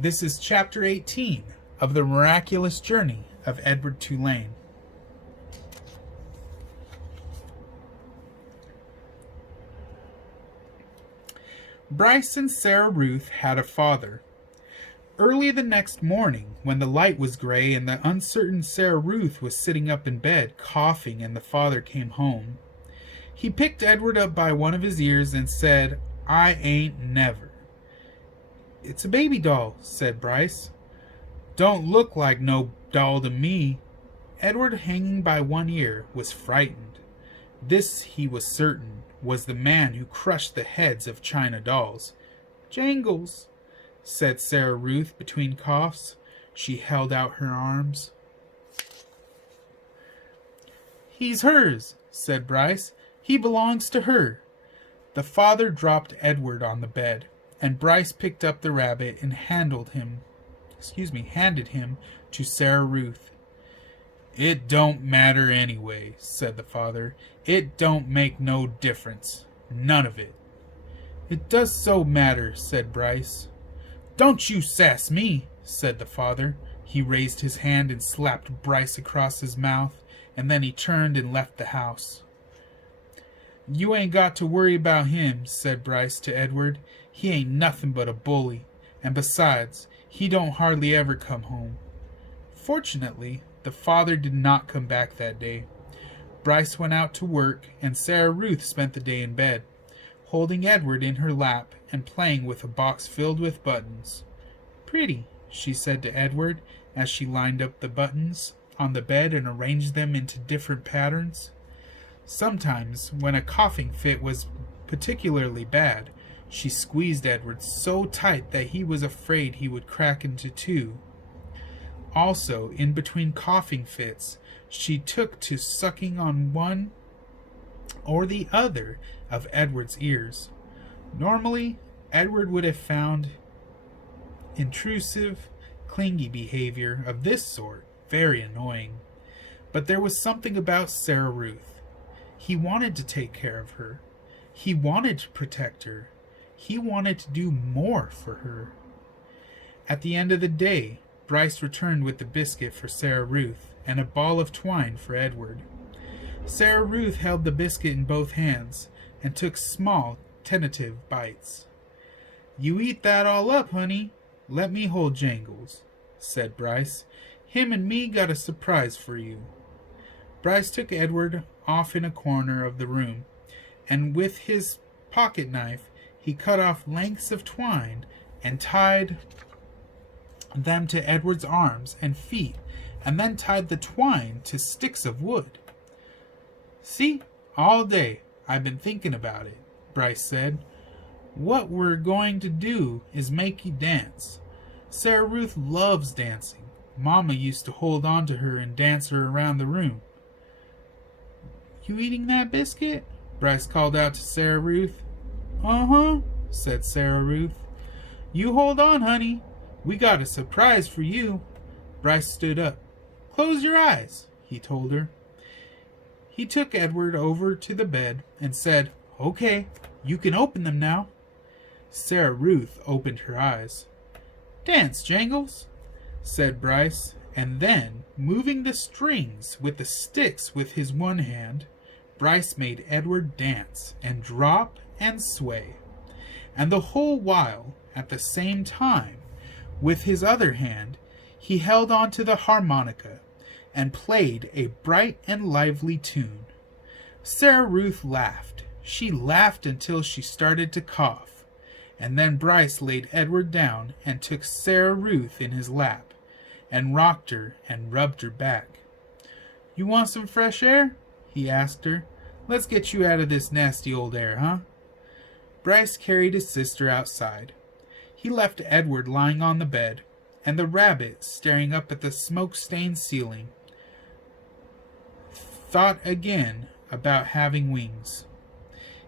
This is Chapter 18 of The Miraculous Journey of Edward Tulane. Bryce and Sarah Ruth had a father. Early the next morning, when the light was gray and the uncertain Sarah Ruth was sitting up in bed, coughing, and the father came home, he picked Edward up by one of his ears and said, "I ain't never." "It's a baby doll," said Bryce. "Don't look like no doll to me." Edward, hanging by one ear, was frightened. This, he was certain, was the man who crushed the heads of china dolls. "Jangles," said Sarah Ruth between coughs. She held out her arms. "He's hers," said Bryce. "He belongs to her." The father dropped Edward on the bed, and Bryce picked up the rabbit and handed him to Sarah Ruth. "It don't matter anyway," said the father. "It don't make no difference. None of it." "It does so matter," said Bryce. "Don't you sass me," said the father. He raised his hand and slapped Bryce across his mouth, and then he turned and left the house. "You ain't got to worry about him," said Bryce to Edward. "He ain't nothing but a bully, and besides, he don't hardly ever come home." Fortunately, the father did not come back that day. Bryce went out to work, and Sarah Ruth spent the day in bed, holding Edward in her lap and playing with a box filled with buttons. "Pretty," she said to Edward as she lined up the buttons on the bed and arranged them into different patterns. Sometimes, when a coughing fit was particularly bad, she squeezed Edward so tight that he was afraid he would crack into two. Also, in between coughing fits, she took to sucking on one or the other of Edward's ears. Normally, Edward would have found intrusive, clingy behavior of this sort very annoying. But there was something about Sarah Ruth. He wanted to take care of her. He wanted to protect her. He wanted to do more for her. At the end of the day, Bryce returned with the biscuit for Sarah Ruth and a ball of twine for Edward. Sarah Ruth held the biscuit in both hands and took small, tentative bites. "You eat that all up, honey. Let me hold Jangles," said Bryce. "Him and me got a surprise for you." Bryce took Edward off in a corner of the room, and with his pocket knife he cut off lengths of twine and tied them to Edward's arms and feet, and then tied the twine to sticks of wood. "See, all day I've been thinking about it," Bryce said. "What we're going to do is make you dance. Sarah Ruth loves dancing. Mama used to hold on to her and dance her around the room." "You eating that biscuit?" Bryce called out to Sarah Ruth. "Uh-huh," said Sarah Ruth. "You hold on, honey. We got a surprise for you." Bryce stood up. "Close your eyes," he told her. He took Edward over to the bed and said, "Okay, you can open them now." Sarah Ruth opened her eyes. "Dance, Jangles," said Bryce, and then, moving the strings with the sticks with his one hand, Bryce made Edward dance and drop and sway, and the whole while, at the same time, with his other hand, he held on to the harmonica and played a bright and lively tune. Sarah Ruth laughed. She laughed until she started to cough, and then Bryce laid Edward down and took Sarah Ruth in his lap and rocked her and rubbed her back. "You want some fresh air?" he asked her. "Let's get you out of this nasty old air, huh?" Bryce carried his sister outside. He left Edward lying on the bed, and the rabbit staring up at the smoke-stained ceiling. Thought again about having wings.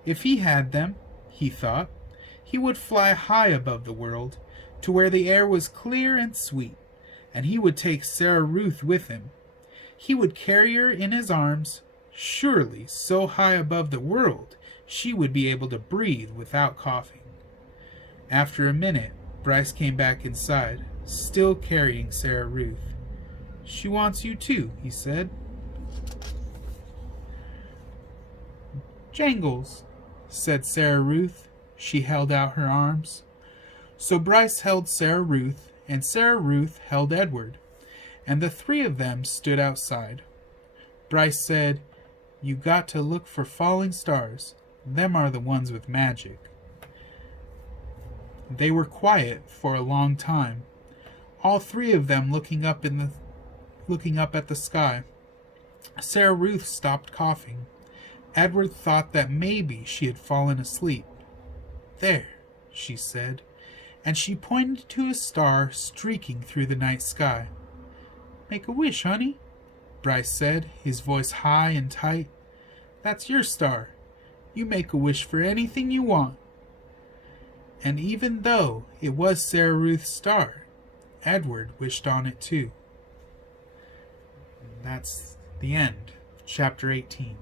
If he had them, he thought, he would fly high above the world, to where the air was clear and sweet, and he would take Sarah Ruth with him. He would carry her in his arms. Surely, so high above the world, she would be able to breathe without coughing. After a minute, Bryce came back inside, still carrying Sarah Ruth. "She wants you too," he said. "Jangles," said Sarah Ruth. She held out her arms. So Bryce held Sarah Ruth, and Sarah Ruth held Edward, and the three of them stood outside. Bryce said, "You got to look for falling stars. Them are the ones with magic." They were quiet for a long time, all three of them looking up at the sky. Sarah Ruth stopped coughing. Edward thought that maybe she had fallen asleep. "There," she said, and she pointed to a star streaking through the night sky. "Make a wish, honey," Bryce said, his voice high and tight. "That's your star. You make a wish for anything you want." And even though it was Sarah Ruth's star, Edward wished on it too. And that's the end of chapter 18.